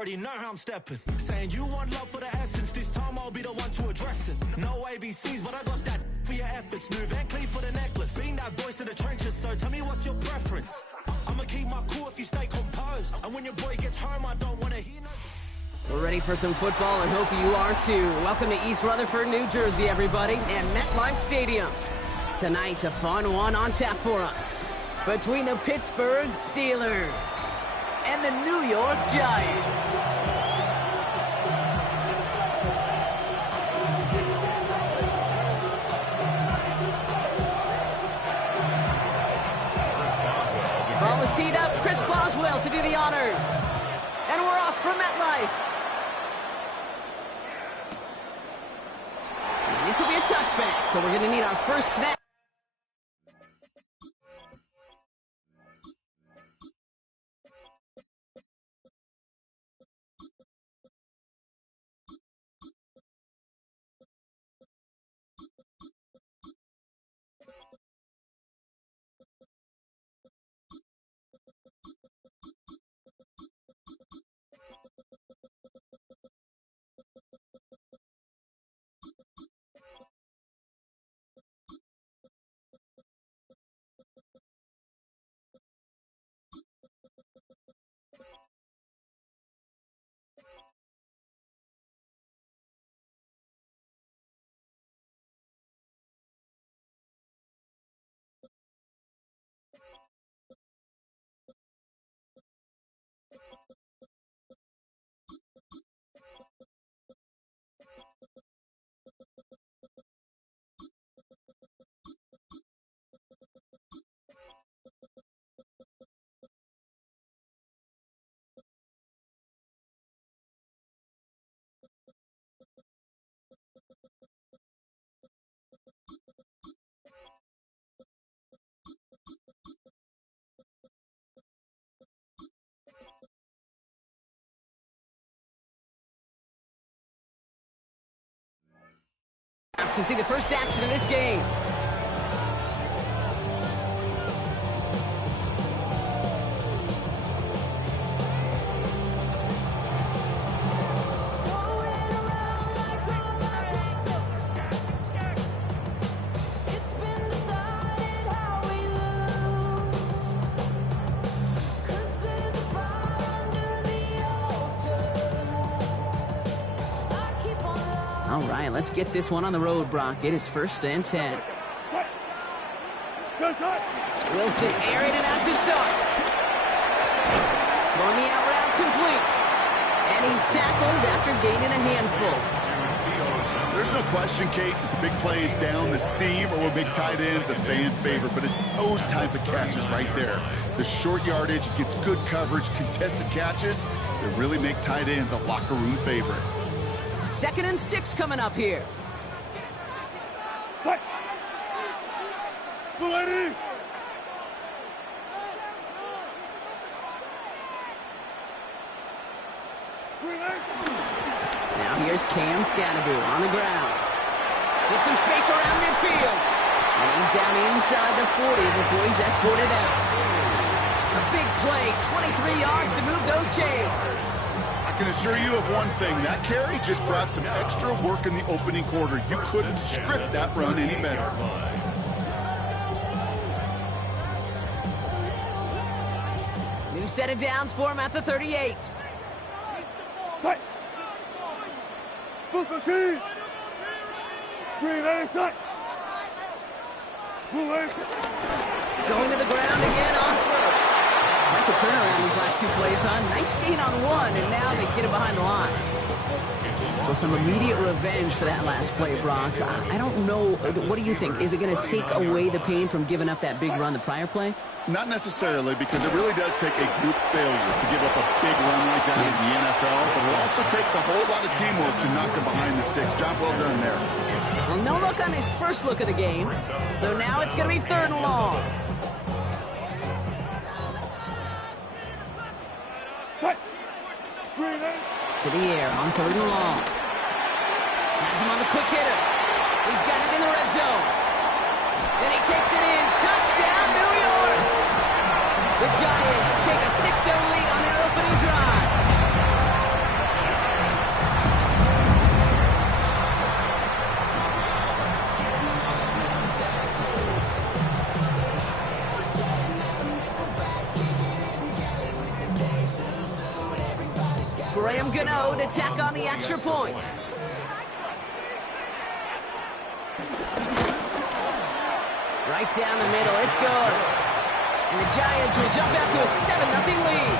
already know how I'm stepping. Saying you want love for the essence, this time I'll be the one to address it. No ABCs, but I got that for your efforts. New Van Cleef for the necklace. Being that voice in the trenches, so tell me what's your preference. I'ma keep my cool if you stay composed. And when your boy gets home, I don't wanna hear no... We're ready for some football and hope you are too. Welcome to East Rutherford, New Jersey, everybody, and MetLife Stadium. Tonight, a fun one on tap for us. Between the Pittsburgh Steelers and the New York Giants. Ball is teed up. Chris Boswell to do the honors. And we're off from MetLife. And this will be a touchback, so we're going to need our first snap. To see the first action of this game. All right, let's get this one on the road, Brock. It is 1st and 10. Wilson airing it out to start. Throwing the out route complete. And he's tackled after gaining a handful. There's no question, Kate, that the big plays down the seam or with big tight ends a fan favorite, but it's those type of catches right there. The short yardage, it gets good coverage, contested catches that really make tight ends a locker room favorite. 2nd and 6 coming up here. Fight. Ready. Now here's Cam Scannaboo on the ground. Gets some space around midfield. And he's down inside the 40 before he's escorted out. A big play, 23 yards to move those chains. I can assure you of one thing, that carry just brought some extra work in the opening quarter. You couldn't script that run any better. New set of downs for him at the 38. Fight. Booker T. Green A, fight. Blue A. Going to the ground again on first. Like a turnaround these last 2 plays, huh? Nice gain on 1, and now they get it behind the line. So some immediate revenge for that last play, Brock. I don't know. What do you think? Is it going to take away the pain from giving up that big run the prior play? Not necessarily, because it really does take a group failure to give up a big run like that in the NFL, but it also takes a whole lot of teamwork to knock them behind the sticks. Job well done there. Well, no look on his first look of the game, so now it's going to be 3rd and long. To the air on 3rd and long. Has him on the quick hitter. He's got it in the red zone. Then he takes it in. Touchdown, New York! The Giants take a 6-0 lead on their opening drive. from Gano to tack on the extra point. Right down the middle, it's good. And the Giants will jump out to a 7-0 lead.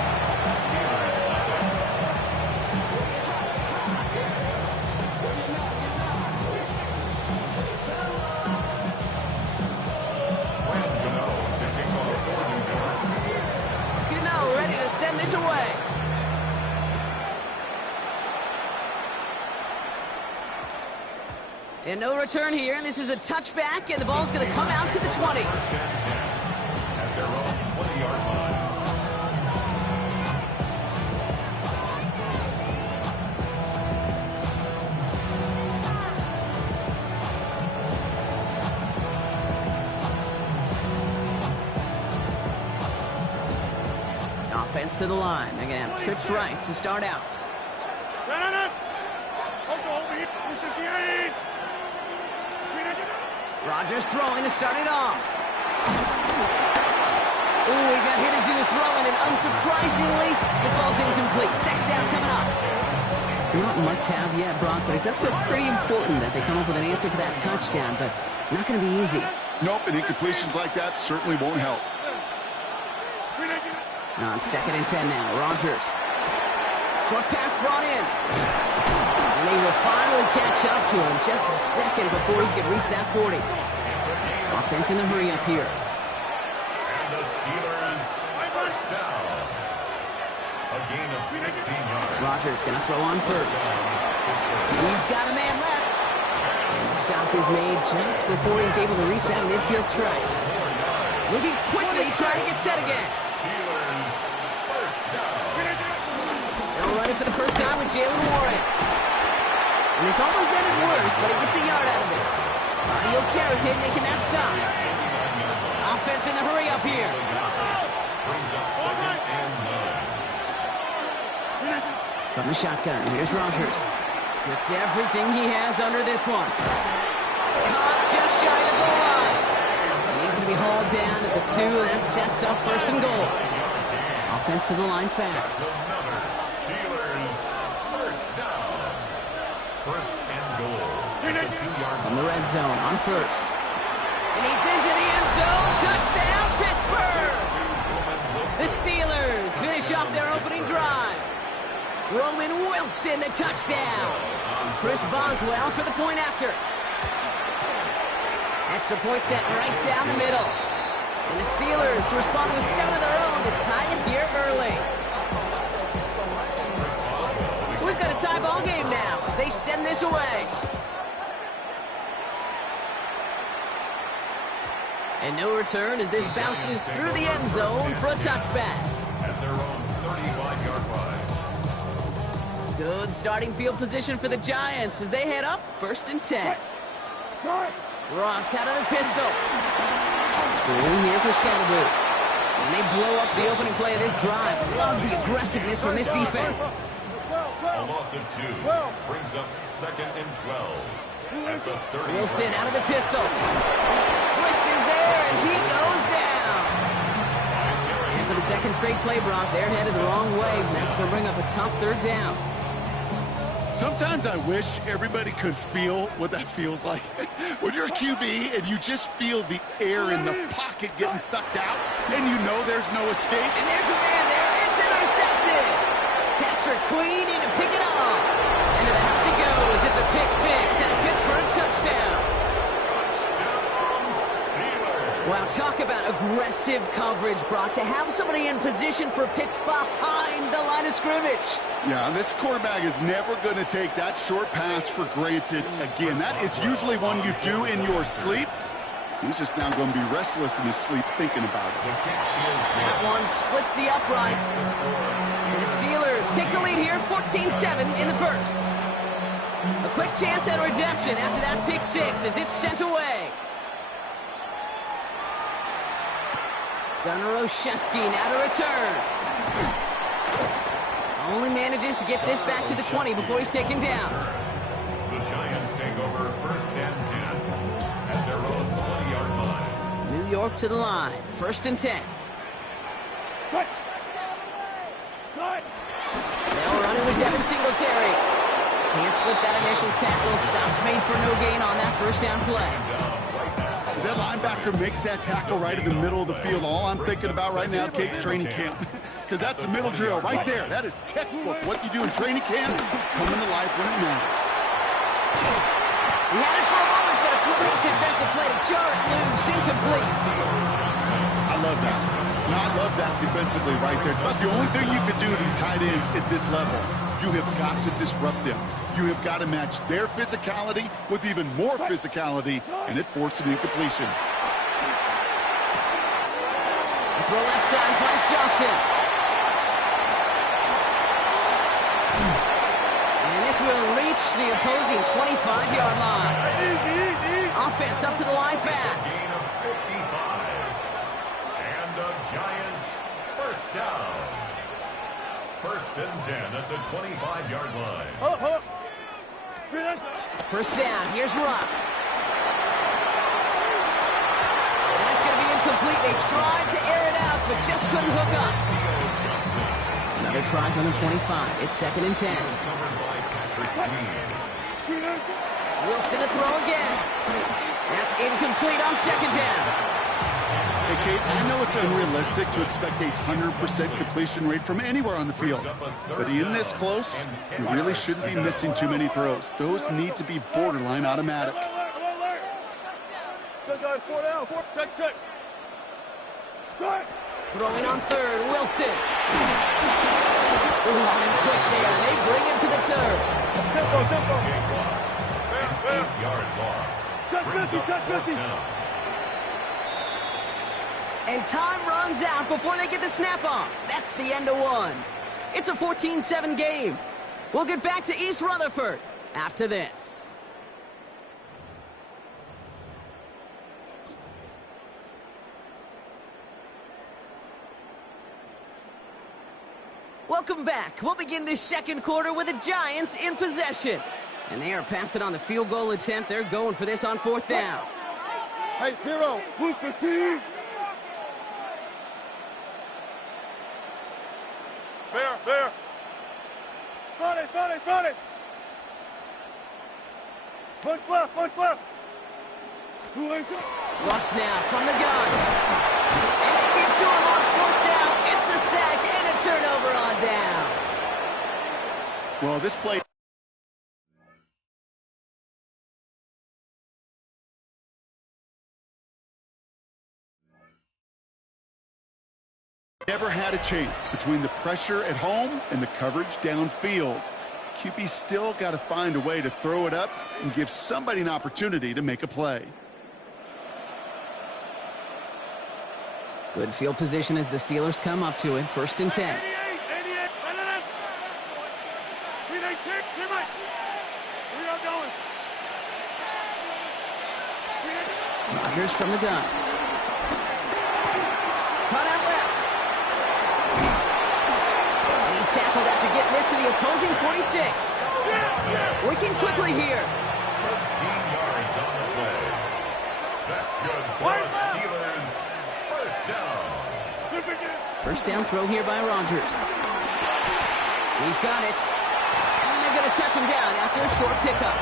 Gano ready to send this away. And no return here, and this is a touchback, and the ball's going to come out to the 20. At their own 20-yard line. Offense to the line. They're going to have trips right to start out. Rodgers throwing to start it off. Ooh, he got hit as he was throwing, and unsurprisingly, it falls incomplete. Second down coming up. Not must-have yet, Brock, but it does feel pretty important that they come up with an answer for that touchdown, but not going to be easy. Nope, and incompletions like that certainly won't help. On 2nd and 10 now, Rodgers. Short pass brought in. And they will finally catch up to him just a second before he could reach that 40. Offense in the hurry up here. And the Steelers first down. A gain of 16 yards. Rodgers going to throw on first. He's got a man left. And the stop is made just before he's able to reach that midfield strike. Moving quickly, trying to get set again. Steelers first down. They'll run it for the first time with Jalen Warren. And this almost ended worse, but he gets a yard out of it. Audio Carrot making that stop. Offense in the hurry up here. Brings up 2nd and 9. From the shotgun, here's Rodgers. Gets everything he has under this one. Caught just shy of the goal line. And he's going to be hauled down at the 2, and that sets up 1st and goal. Offense to the line fast. Another Steelers first down. 1st and goal. At the 2-yard From the line. red zone on first. And he's into the end zone. Touchdown, Pittsburgh! The Steelers finish off their opening drive. Roman Wilson, the touchdown. Chris Boswell for the point after. Extra point set right down the middle. And the Steelers respond with 7 of their own to tie it here early. So we've got a tie ball game now as they send this away. And no return as this bounces through the end zone for a touchback. At their own 35-yard line. Good starting field position for the Giants as they head up 1st and 10. Ross out of the pistol. Screen here for Scalaboo. And they blow up the opening play of this drive. Love the aggressiveness from this defense. A loss of 2 brings up 2nd and 12. At the 30. Wilson out of the pistol. Blitz is there, and he goes down. And for the second straight play, Brock, they're headed the wrong way, and that's going to bring up a tough 3rd down. Sometimes I wish everybody could feel what that feels like. When you're a QB and you just feel the air in the pocket getting sucked out, and you know there's no escape. And there's a man there. It's intercepted. Patrick Queen in to pick it up. Into the house he goes. It's a pick 6 and a Pittsburgh touchdown. Wow, talk about aggressive coverage, Brock. To have somebody in position for a pick behind the line of scrimmage. Yeah, this quarterback is never going to take that short pass for granted again. That is usually one you do in your sleep. He's just now going to be restless in his sleep thinking about it. That one splits the uprights. And the Steelers take the lead here, 14-7 in the first. A quick chance at redemption after that pick 6 as it's sent away. Gunnar Olszewski now to return. Only manages to get this back to the 20 before he's taken down. The Giants take over 1st and 10 at their own 20-yard line. New York to the line, 1st and 10. They'll run it with Devin Singletary. Can't slip that initial tackle. Stops made for no gain on that first down play. As that linebacker makes that tackle right in the middle of the field, all I'm thinking about right now, Kate, training camp. Because that's the middle drill right there. That is textbook. What you do in training camp, coming to life when it matters. He had it for a moment, but a great defensive play to jar it loose, incomplete. I love that. No, I love that defensively right there. It's about the only thing you can do to the tight ends at this level. You have got to disrupt them. You have got to match their physicality with even more physicality, and it forced an incompletion. Throw left side, finds Johnson. And this will reach the opposing 25-yard line. Offense up to the line fast. Gain of 55. And the Giants first down. First and 10 at the 25-yard line. First down, here's Russ. And it's going to be incomplete. They tried to air it out, but just couldn't hook up. Another try from the 25. It's second and 10. Wilson to throw again. That's incomplete on second down. Hey, Kate, I know it's unrealistic to expect a 100% completion rate from anywhere on the field. But in this close, you really shouldn't be missing too many throws. Those need to be borderline automatic. Throwing on third, Wilson. Long and quick there. They bring him to the turf. An 8-yard loss. Brings up fourth down. And time runs out before they get the snap off. That's the end of one. It's a 14-7 game. We'll get back to East Rutherford after this. Welcome back. We'll begin this second quarter with the Giants in possession. And they are passing on the field goal attempt. They're going for this on fourth down. Hey, 0, move 15. Fair. Front it. Punch left. Russ now from the gun. And they get to him on fourth down. It's a sack and a turnover on down. Well, this play... never had a chance between the pressure at home and the coverage downfield. QB still got to find a way to throw it up and give somebody an opportunity to make a play. Good field position as the Steelers come up to it. First and 10. Rodgers from the gun. Cut out left. And he's tackled after getting this to the opposing 46. Working quickly here. 13 yards on the play. That's good for the Steelers. First down. First down throw here by Rodgers. He's got it. And they're going to touch him down after a short pickup.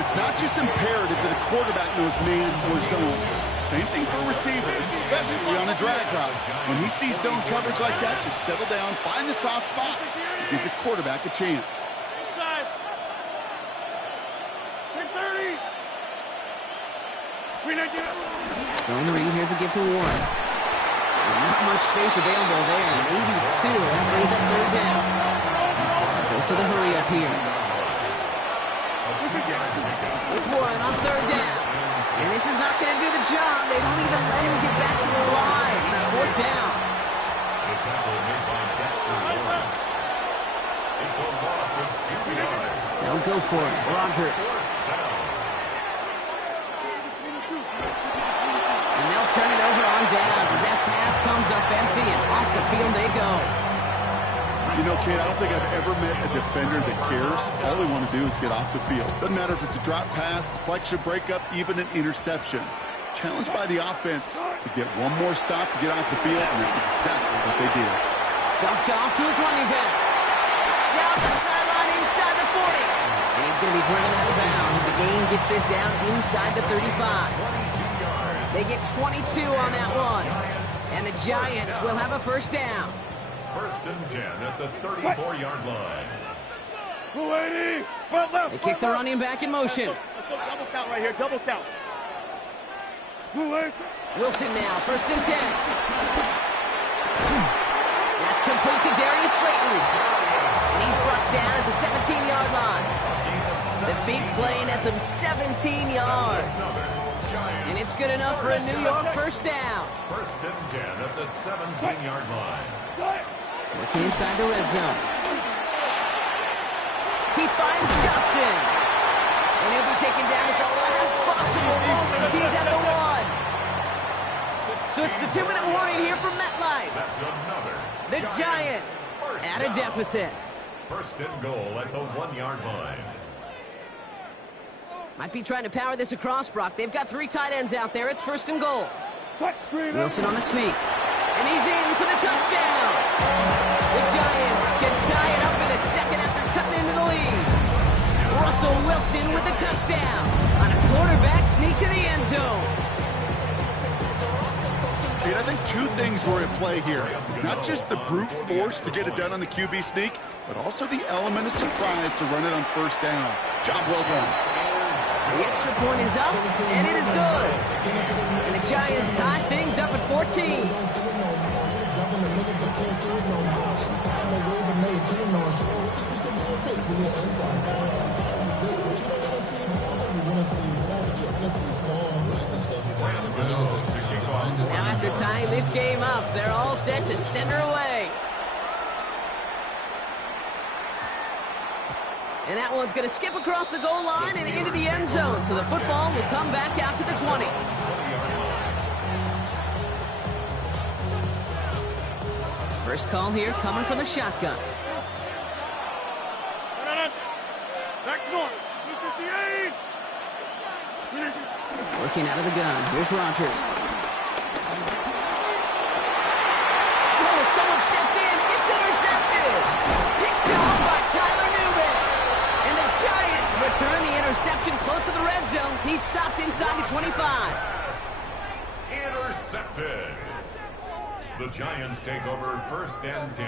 It's not just imperative that a quarterback knows man or zone. Same thing for a receiver, especially on a drag route. When he sees zone coverage like that, just settle down, find the soft spot, and give your quarterback a chance. Zone read, here's a gift to Warren. Not much space available there. Maybe two. That brings up third down. Goes to the hurry up here. It's Warren on third down. And this is not going to do the job. They don't even let him get back to the line. It's fourth down. The tackle made by Dexter Lawrence. It's a loss of 2 yards. They'll go for it. Rodgers. And they'll turn it over on downs as that pass comes up empty and off the field they go. You know, kid, I don't think I've ever met a defender that cares. All they want to do is get off the field. Doesn't matter if it's a drop pass, deflection, breakup, even an interception. Challenged by the offense to get one more stop to get off the field, and that's exactly what they did. Dumped off to his running back. down the sideline inside the 40. And he's going to be driven out of bounds. The gain gets this down inside the 35. They get 22 on that one. And the Giants will have a first down. First and 10 at the 34-yard line. They kick the running back in motion. Let's go double count right here. Double count. Wilson now, first and 10. That's complete to Darius Slayton. And he's brought down at the 17-yard line. The big play nets him 17 yards. And it's good enough for a New York first down. First and 10 at the 17-yard line. Working inside the red zone. He finds Johnson. And he'll be taken down at the last possible moment. He's at the 1. So it's the 2-minute warning here from MetLife. That's another. The Giants at a deficit. First and goal at the 1-yard line. Might be trying to power this across, Brock. They've got 3 tight ends out there. It's first and goal. Wilson on the sweep. And he's in for the touchdown. The Giants can tie it up in a second after cutting into the lead. Russell Wilson with the touchdown on a quarterback sneak to the end zone. I think 2 things were at play here. Not just the brute force to get it done on the QB sneak, but also the element of surprise to run it on first down. Job well done. The extra point is up, and it is good. And the Giants tie things up at 14. Now after tying this game up, they're all set to send her away. And that one's going to skip across the goal line and into the end zone. So the football will come back out to the 20. First call here coming from the shotgun. Working out of the gun. Here's Rodgers. Oh, someone stepped in. It's intercepted. Picked off by Tyler Newman. And the Giants return the interception close to the red zone. He's stopped inside the 25. Intercepted. The Giants take over first and 10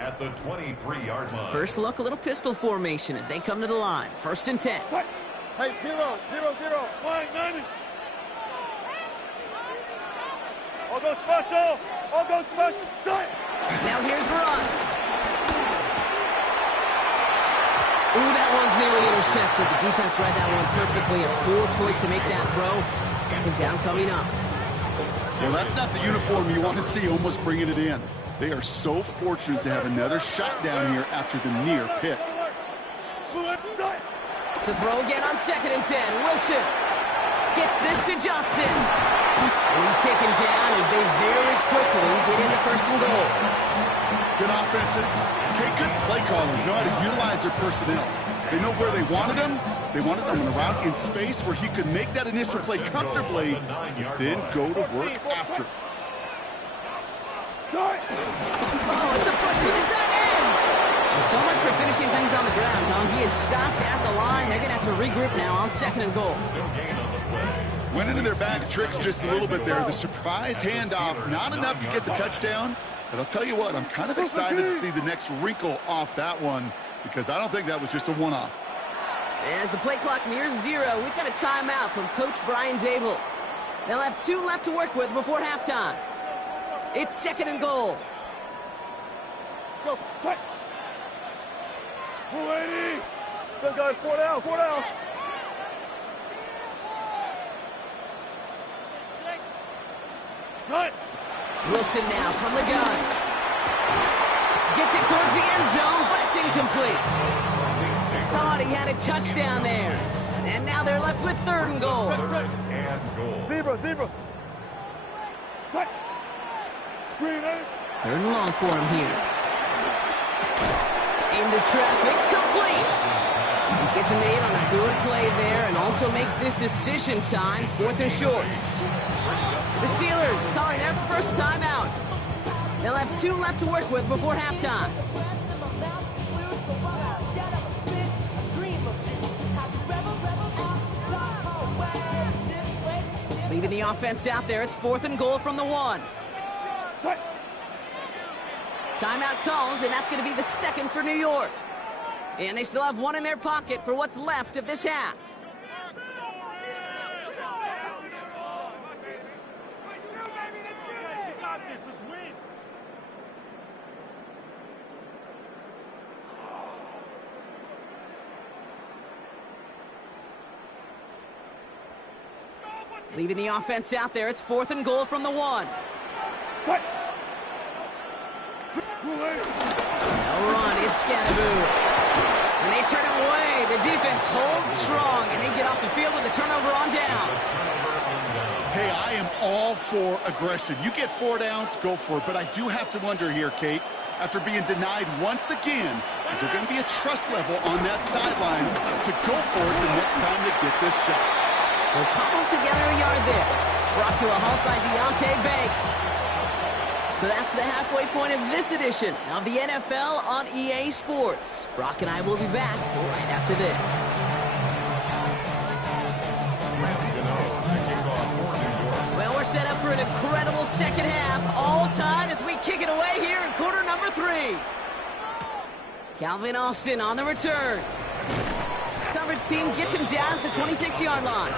at the 23-yard line. First look, a little pistol formation as they come to the line. First and 10. Hey, 0, 0, 0. Line 90. All go special. All go special. Now here's Russ. Ooh, that one's nearly intercepted. The defense read that one perfectly. A poor choice to make that throw. Second down coming up. Well, that's not the uniform you want to see almost bringing it in. They are so fortunate to have another shot down here after the near pick. To throw again on second and 10. Wilson gets this to Johnson. And he's taken down as they very quickly get into first and goal. Good offenses. Okay, good play callers know how to utilize their personnel. They know where they wanted him. They wanted him on a route in space where he could make that initial play comfortably, then go to work after. Oh, it's a push for the tight end. Well, so much for finishing things on the ground, huh? He is stopped at the line. They're going to have to regroup now on second and goal. Went into their bag of tricks just a little bit there. The surprise handoff, not enough to get the touchdown. But I'll tell you what, I'm kind of excited to see the next wrinkle off that one because I don't think that was just a one-off. As the play clock nears 0, we've got a timeout from Coach Brian Dable. They'll have 2 left to work with before halftime. It's second and goal. Go, cut. 480. Go, guys, 4 down, 4 down. 6. Cut. Wilson now from the gun. Gets it towards the end zone, but it's incomplete. Thought he had a touchdown there. And now they're left with third and goal. Zebra, zebra. Cut. Screen, eh? Third and long for him here. Into traffic, complete. He gets a made on a good play there and also makes this decision time 4th and short. The Steelers calling their first timeout. They'll have 2 left to work with before halftime. Leaving the offense out there. It's 4th and goal from the 1. Timeout called, and that's going to be the 2nd for New York. And they still have 1 in their pocket for what's left of this half. Leaving the offense out there. It's 4th and goal from the 1. No run. It's Scadaboo. And they turn it away. The defense holds strong, and they get off the field with a turnover on downs. Hey, I am all for aggression. You get 4 downs, go for it. But I do have to wonder here, Kate, after being denied once again, is there going to be a trust level on that sidelines to go for it the next time they get this shot? We'll cobble together a yard there. Brought to a halt by Deontay Banks. So that's the halfway point of this edition of the NFL on EA Sports. Brock and I will be back right after this. Well, we're set up for an incredible second half. All tied as we kick it away here in quarter number 3. Calvin Austin on the return. Coverage team gets him down at the 26-yard line.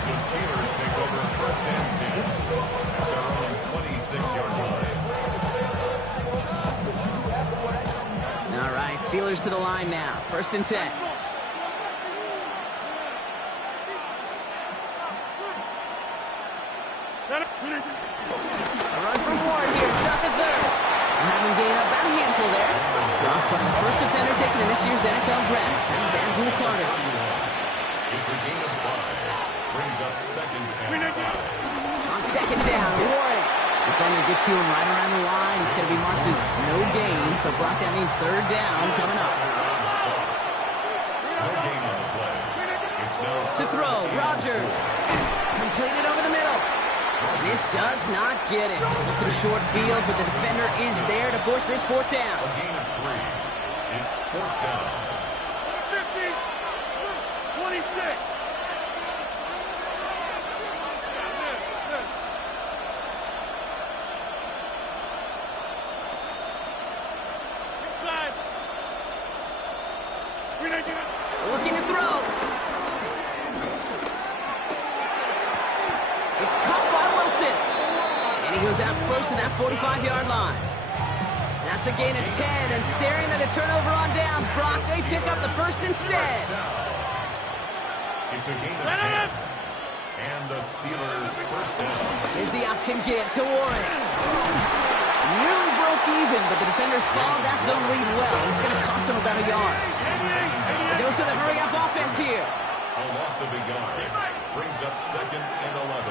The Steelers take over 1st and 10 at their own 26-yard line. All right, Steelers to the line now. 1st and 10. A run from Ward here. Stop at 3rd. Having gained about a handful there. Dropped by the first defender taken in this year's NFL draft. That was Andrew Carter. It's a gain of 5. Brings up 2nd and 5. On 2nd down, Warren. Defender gets to him right around the line. It's going to be marked as no gain. So, Brock, that means 3rd down coming up. No gain on the play. It's now To throw, Rodgers. Completed over the middle. And this does not get it. Looking short field, but the defender is there to force this 4th down. a gain of 3. It's 4th down. 50, 26. Inside. Looking to throw. It's caught by Wilson. And he goes out close to that 45-yard line. That's a gain of 10, and staring at a turnover on downs. Brock, they pick up the 1st instead. It's a gain of 10. And the Steelers 1st down. Is the option give to Warren. Nearly broke even, but the defenders followed that zone read well. It's going to cost him about a yard. It goes to the hurry-up offense here. A loss of a yard. Brings up 2nd and 11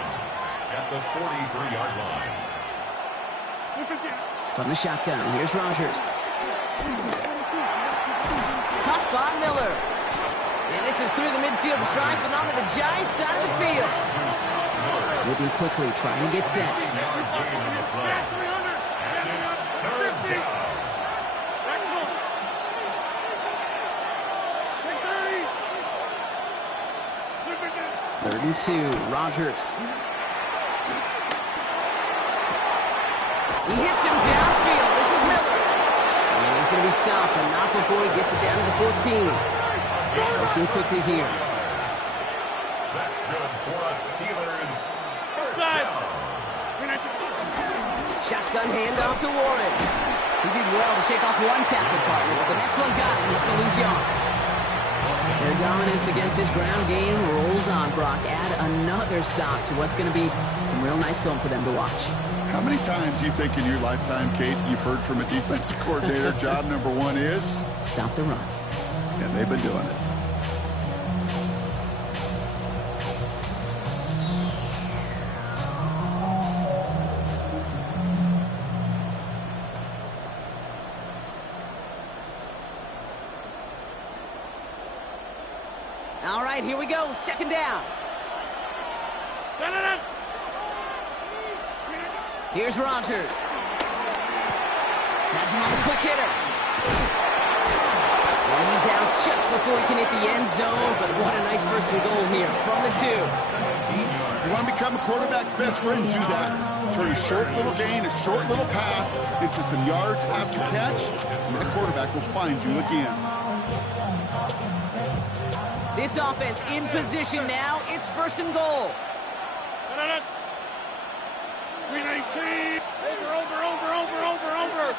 at the 43-yard line. From the shotgun, here's Rodgers. Caught by Miller. And this is through the midfield stripe and onto the Giants side of the field. Moving quickly, trying to get set. Gain on the play. And it's 3rd down. 3rd and 2, Rodgers. He hits him downfield. This is Miller. And he's going to be stopped, but not before he gets it down to the 14. Working quickly here. That's good for a Steelers 1st down. Shotgun handoff to Warren. He did well to shake off one tackle partner, but the next one got him. He's going to lose yards. Their dominance against this ground game rolls on, Brock. Add another stop to what's going to be some real nice film for them to watch. How many times do you think in your lifetime, Kate, you've heard from a defensive coordinator, job number 1 is? Stop the run. And they've been doing it. All right, here we go. 2nd down. Here's Rodgers. Has him on the quick hitter. And he's out just before he can hit the end zone, but what a nice 1st and goal here from the 2. want to become a quarterback's best friend, do that. Turn a short little gain, a short little pass into some yards after catch, and that quarterback will find you again. This offense in position now. It's first and goal. 319. Over.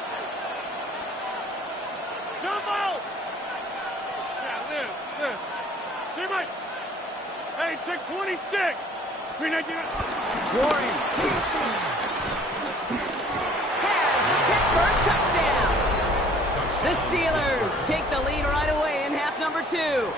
Jump out. Yeah, live. Teammate. Hey, take 26. 319. Warren has the Pittsburgh touchdown. The Steelers take the lead right away in half number 2.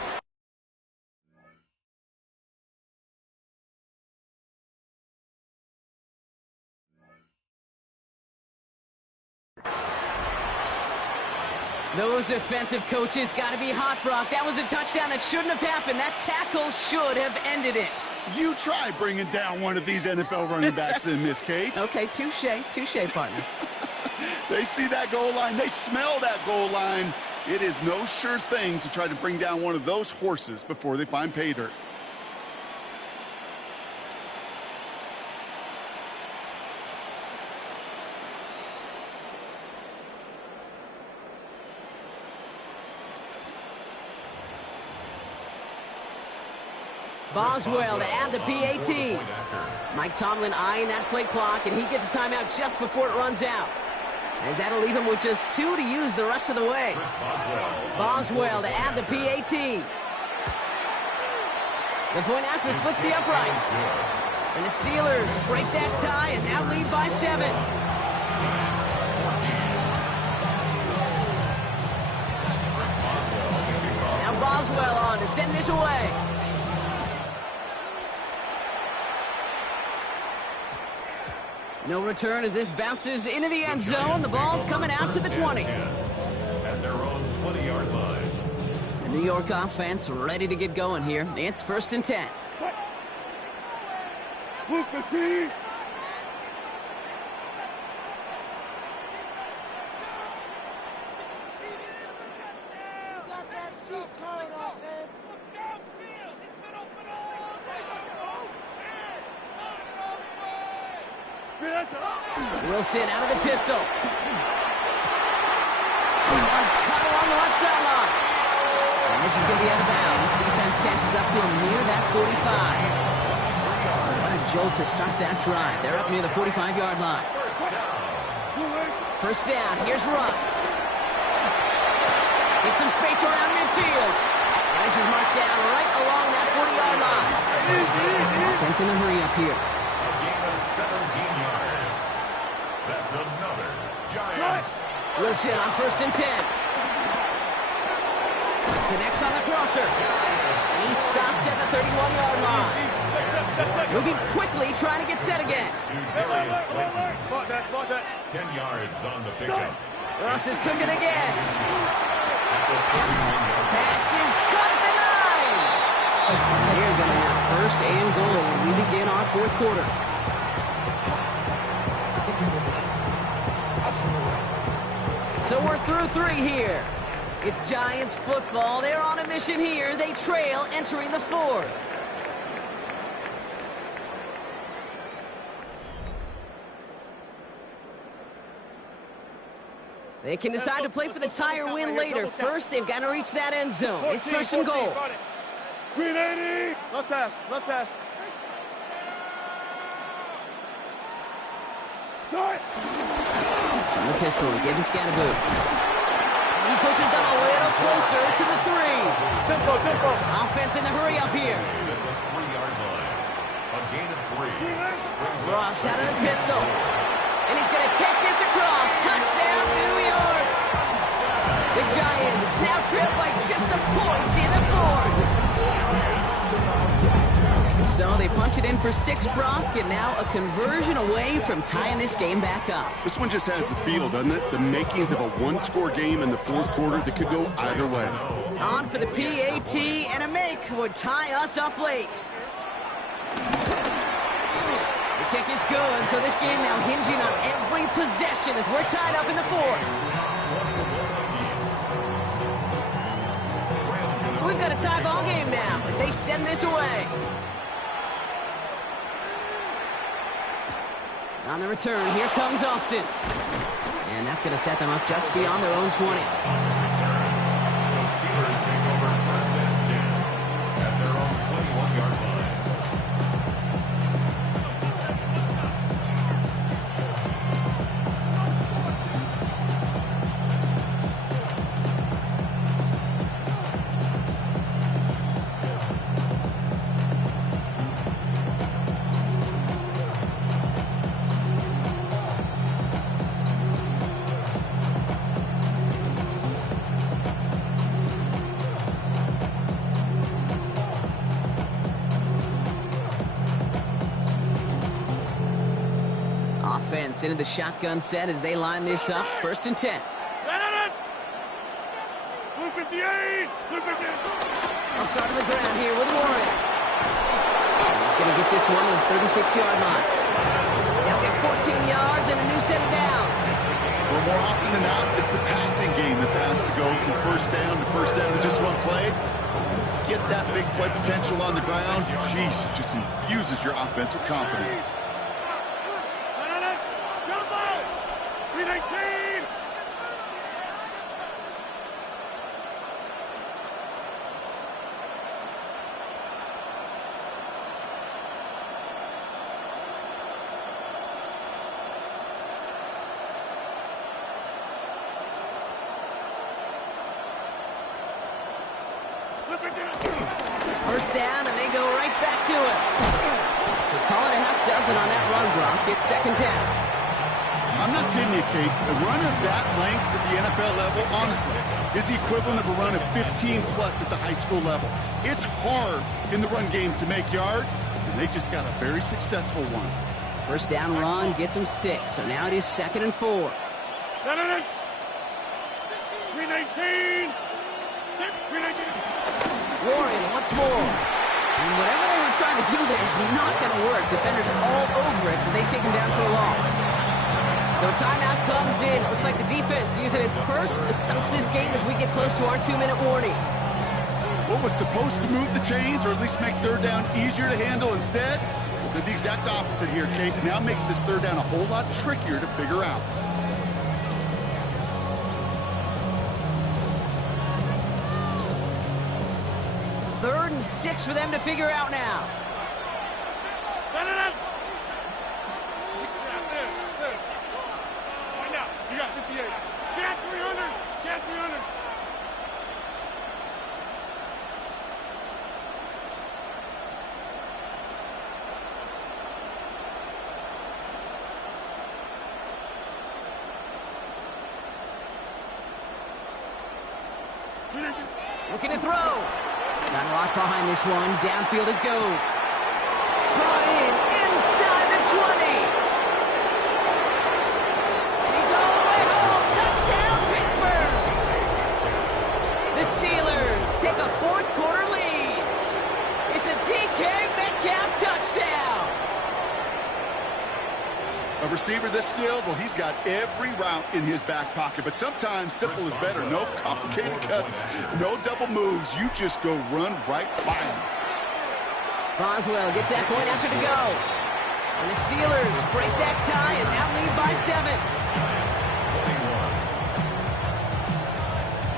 Those defensive coaches got to be hot, Brock. That was a touchdown that shouldn't have happened. That tackle should have ended it. You try bringing down one of these NFL running backs in, Miss Kate. Okay, touche, partner. They see that goal line. They smell that goal line. It is no sure thing to try to bring down one of those horses before they find pay dirt. Boswell to add the PAT. Mike Tomlin eyeing that play clock, and he gets a timeout just before it runs out. As that'll leave him with just 2 to use the rest of the way. Boswell to add the PAT. The point after splits the uprights. And the Steelers break that tie and now lead by 7. Now Boswell on to send this away. No return as this bounces into the end zone. The ball's coming out to the 20. At their own 20-yard line. The New York offense ready to get going here. It's first and 10. Move the team. Wilson out of the pistol. One's caught along the left sideline. And this is going to be out of bounds. Defense catches up to him near that 45. What a jolt to start that drive. They're up near the 45-yard line. First down. Here's Russ. Get some space around midfield. And this is marked down right along that 40-yard line. Offense in a hurry up here. A gain of 17 yards. That's another Giants. Wilson on first and 10. Connects on the crosser. He's stopped at the 31-yard line. Moving quickly, trying to get set again. To Darius Slayton. 10 yards on the pickup. Russ is cooking again. Pass is caught at the 9. They're going to have first and goal when we begin our fourth quarter. So we're through 3 here. It's Giants football. They're on a mission here. They trail entering the 4th. They can decide to play for the tie or win later. First, they've got to reach that end zone. It's first and goal. 380. Left pass. Start. From the pistol, he gave his guy a boot. And he pushes them a little closer to the 3. Tempo. Offense in the hurry up here. At the 3-yard line. A gain of 3. Ross out of the pistol. And he's going to take this across. Touchdown, New York. The Giants now trail by just a point in the 4th. So they punch it in for 6, Brock, and now a conversion away from tying this game back up. This one just has the feel, doesn't it? The makings of a one-score game in the fourth quarter that could go either way. On for the PAT, and a make would tie us up late. The kick is good, so this game now hinging on every possession as we're tied up in the 4th. So we've got a tie ball game now as they send this away. On the return, here comes Austin. And that's going to set them up just beyond their own 20. The Steelers take over first and 10 at their own 21-yard line. Offense into the shotgun set as they line this up. First and 10. Blue 58! Blue 58! I'll start on the ground here with Warren. He's going to get this one to the 36-yard line. They'll get 14 yards and a new set of downs. Well, more often than not, it's the passing game that's asked to go from first down to just one play. Get that big play potential on the ground. Jeez, it just infuses your offense with confidence. 319! First down, and they go right back to it. So call it a half dozen on that run block. It's second down. I'm not kidding you, Kate. A run of that length at the NFL level, honestly, is the equivalent of a run of 15-plus at the high school level. It's hard in the run game to make yards, and they just got a very successful one. First down run gets them 6, so now it is second and 4. 319! 319! Warren once more. And whatever they were trying to do there is not going to work. Defenders all over it, so they take him down for a loss. So a timeout comes in. Looks like the defense using its first stops this game as we get close to our 2-minute warning. What was supposed to move the chains, or at least make third down easier to handle instead, did the exact opposite here, Kate. Now makes this third down a whole lot trickier to figure out. Third and 6 for them to figure out now. You got 58. Get 300! Get 300! Looking to throw. Got a lot behind this one. Downfield it goes. Brought in inside the 20. And he's all the way home. Touchdown, Pittsburgh. The Steelers take a fourth-quarter lead. It's a DK Metcalf touchdown. A receiver this skilled, well, he's got every route in his back pocket. But sometimes simple is better. No complicated cuts, no double moves. You just go run right by him. Boswell gets that point after to go. And the Steelers break that tie and now lead by 7.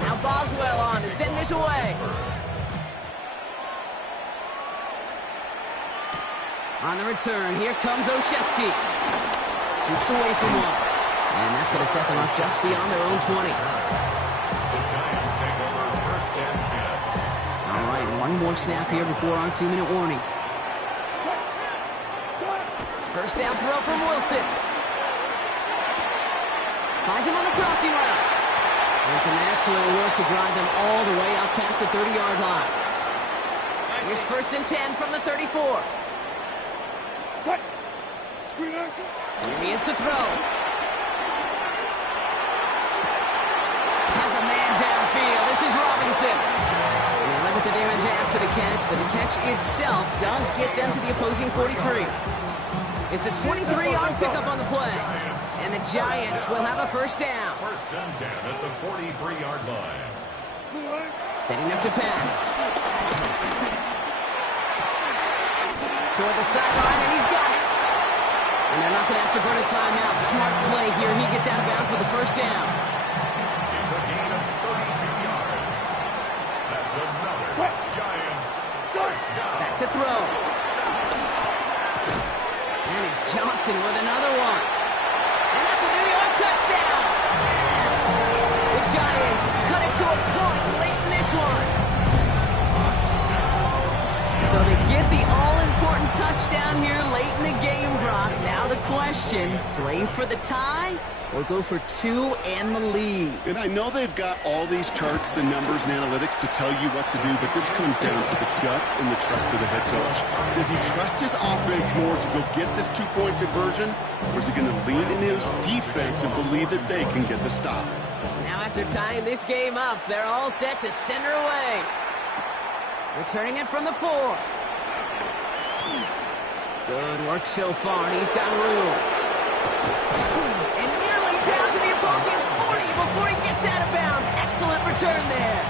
Now Boswell on to send this away. On the return, here comes Olszewski. Shoots away from one. And that's going to set them up just beyond their own 20. All right, one more snap here before our 2-minute warning. First down throw from Wilson. Finds him on the crossing route. And some excellent work to drive them all the way out past the 30-yard line. Here's first and 10 from the 34. Here he is to throw. Has a man downfield. This is Robinson. They limit the damage after the catch, but the catch itself does get them to the opposing 43. It's a 23-yard pickup on the play. And the Giants will have a first down. First and 10 at the 43-yard line. Setting up to pass. Toward the sideline, and he's got it. And they're not going to have to burn a timeout. Smart play here. He gets out of bounds for the first down. It's a gain of 32 yards. That's another Giants first down. Back to throw. And it's Johnson with another one. And that's a New York touchdown. The Giants cut it to a point late in this one. So they get the all-important touchdown here late in the game, Brock. Now the question, play for the tie or go for two and the lead? And I know they've got all these charts and numbers and analytics to tell you what to do, but this comes down to the gut and the trust of the head coach. Does he trust his offense more to go get this two-point conversion, or is he going to lean into his defense and believe that they can get the stop? Now after tying this game up, they're all set to send her away. Returning it from the 4. Good work so far. He's got room. And nearly down to the opposing 40 before he gets out of bounds. Excellent return there.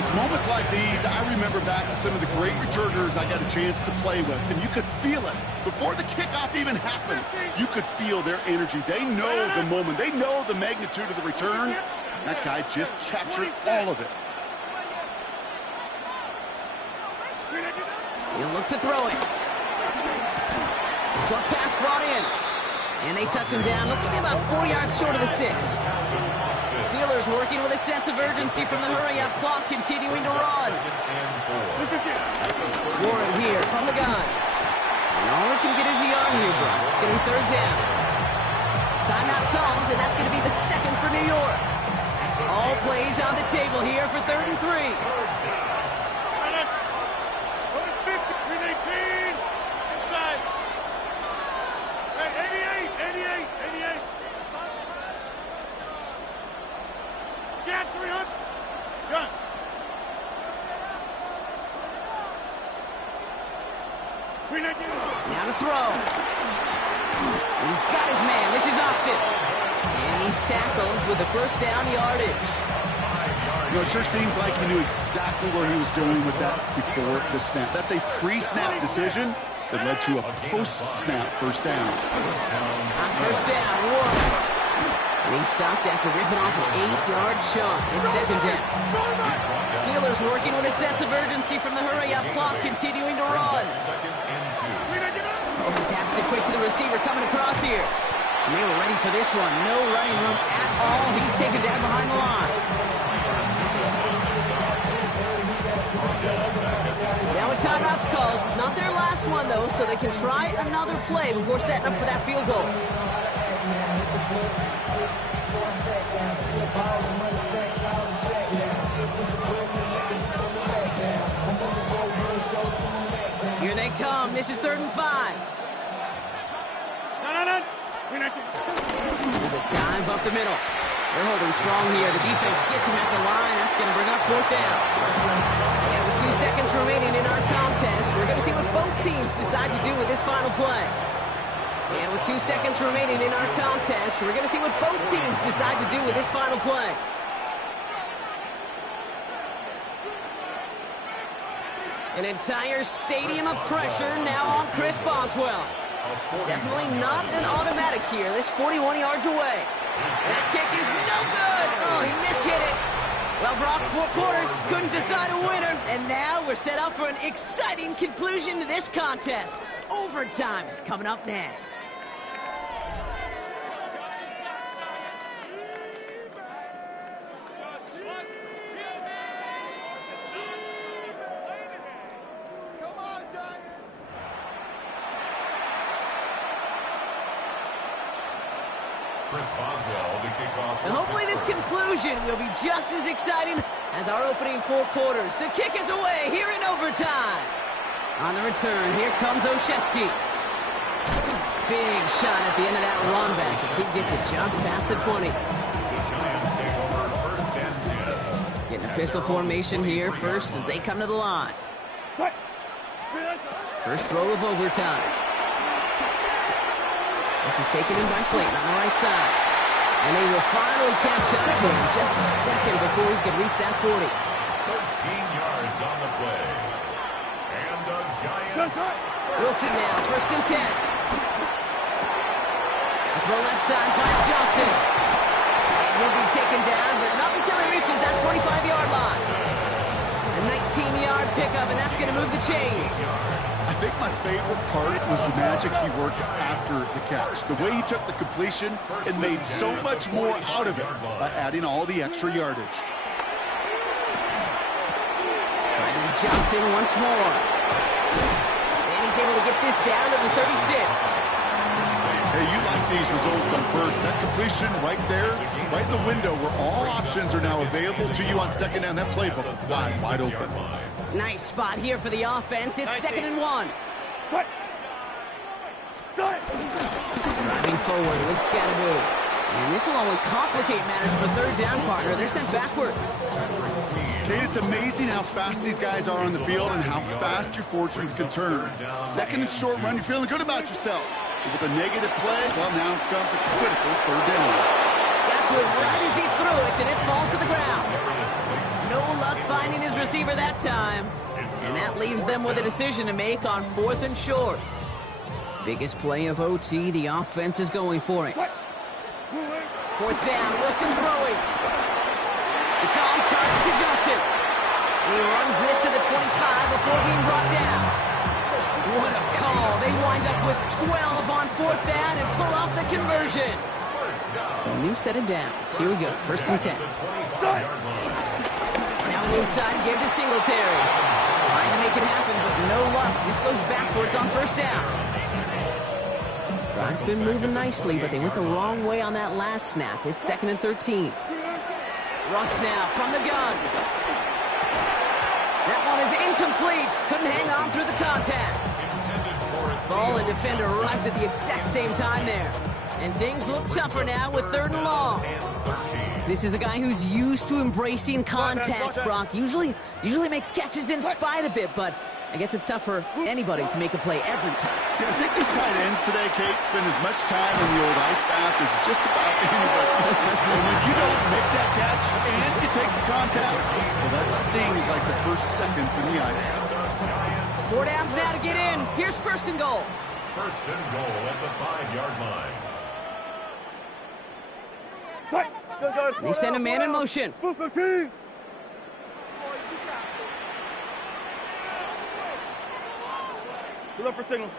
It's moments like these I remember back to some of the great returners I got a chance to play with, and you could feel it. Before the kickoff even happened, you could feel their energy. They know the moment. They know the magnitude of the return. That guy just captured all of it. He'll look to throw it. Short pass brought in. And they touch him down. Looks to be about 4 yards short of the 6. Steelers working with a sense of urgency from the hurry-up clock, continuing to run. Warren here from the gun. And all he can get is a yard here, bro. It's going to be third down. Timeout comes, and that's going to be the second for New York. All plays on the table here for 3rd and 3. Now to throw. He's got his man. This is Austin. And he's tackled with the first down yardage. You know, it sure seems like he knew exactly where he was going with that before the snap. That's a pre-snap decision that led to a post-snap first down. On first down, Warren. And he's stopped after ripping off an 8-yard chunk. It's second down. Steelers working with a sense of urgency from the hurry-up clock, continuing to run. Oh, he taps it quick to the receiver coming across here. And they were ready for this one. No running room at all. He's taken down behind the line. Now a timeout's called. It's not their last one, though, so they can try another play before setting up for that field goal. Here they come. This is 3rd and 5. There's a dive up the middle. They're holding strong here. The defense gets him at the line. That's going to bring up 4th down. And with 2 seconds remaining in our contest, we're going to see what both teams decide to do with this final play. And with 2 seconds remaining in our contest, we're going to see what both teams decide to do with this final play. An entire stadium of pressure now on Chris Boswell. Definitely not an automatic here. This 41 yards away. That kick is no good. Oh, he mishit it. Well, Brock, 4 quarters couldn't decide a winner. And now we're set up for an exciting conclusion to this contest. Overtime is coming up next. Chris Boswell to kick off. And hopefully this conclusion will be just as exciting as our opening 4 quarters. The kick is away here in overtime. On the return, here comes Olszewski. Big shot at the end of that run back as he gets it just past the 20. The Giants take over 1st and 10. Getting a pistol formation here first as they come to the line. First throw of overtime. This is taken in by Slayton on the right side. And they will finally catch up to him just a second before he can reach that 40. 13 yards on the play. And the Giants. Wilson now, 1st and 10. throw left side, finds Johnson. And he'll be taken down, but not until he reaches that 45-yard line. A 19-yard pickup, and that's going to move the chains. I think my favorite part was the magic he worked after the catch. The way he took the completion and made so much more out of it by adding all the extra yardage. Johnson once more. And he's able to get this down to the 36. Hey, you like these results on first. That completion right there, right in the window where all options are now available to you on second down. That playbook wide open. Nice spot here for the offense. It's 2nd and 1. Driving forward with Scatteroo. And this will only complicate matters for third down, partner. They're sent backwards. Kate, it's amazing how fast these guys are on the field and how fast your fortunes can turn. Second and short run, you're feeling good about yourself. But with a negative play, well, now comes a critical third down. Got to it right as he threw it, and it falls to the ground. No luck finding his receiver that time. And that leaves them with a decision to make on 4th and short. Biggest play of OT, the offense is going for it. 4th down, Wilson throwing. It's on target to Johnson. And he runs this to the 25 before being brought down. What a call. They wind up with 12 on 4th down and pull off the conversion. So a new set of downs. Here we go, 1st and 10. Now inside, give to Singletary. Trying to make it happen, but no luck. This goes backwards on 1st down. Drive's been moving nicely, but they went the wrong way on that last snap. It's 2nd and 13. Russ now from the gun. That one is incomplete. Couldn't hang on through the contact. Ball and defender arrived at the exact same time there. And things look tougher now with 3rd and long. This is a guy who's used to embracing contact, Brock. Usually makes catches in spite of it, but I guess it's tough for anybody to make a play every time. Yeah, I think these tight ends today, Kate, spend as much time in the old ice bath as just about anybody. And if you don't make that catch and you take the contact, well, that stings like the first seconds in the ice. 4 downs now to get in. Here's 1st and goal. 1st and goal at the 5-yard line. They send a man in motion. Look for signals.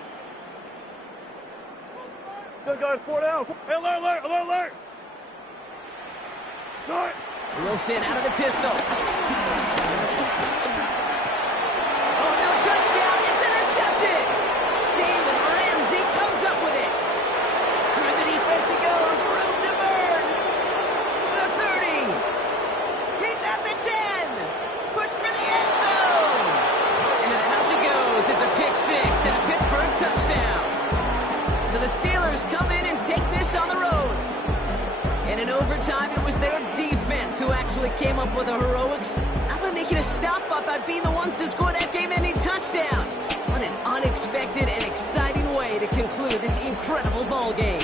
Good guys, 4 down. Hey, alert. Start. Wilson out of the pistol. Oh, no touchdown. It's intercepted. Jalen Ramsey comes up with it. Through the defense he goes. Room to burn. The 30. He's at the 10. Push for the end zone. Into the house he goes. It's a pick 6 and a Pittsburgh touchdown. So the Steelers come in and take this on the road. And in overtime, it was their defense who actually came up with the heroics. How about making a stop up at being the ones to score that game-ending touchdown? What an unexpected and exciting way to conclude this incredible ball game.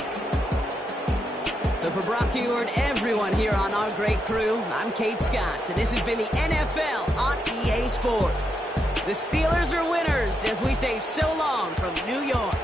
So for Brock Huard, everyone here on our great crew, I'm Kate Scott, and this has been the NFL on EA Sports. The Steelers are winners as we say so long from New York.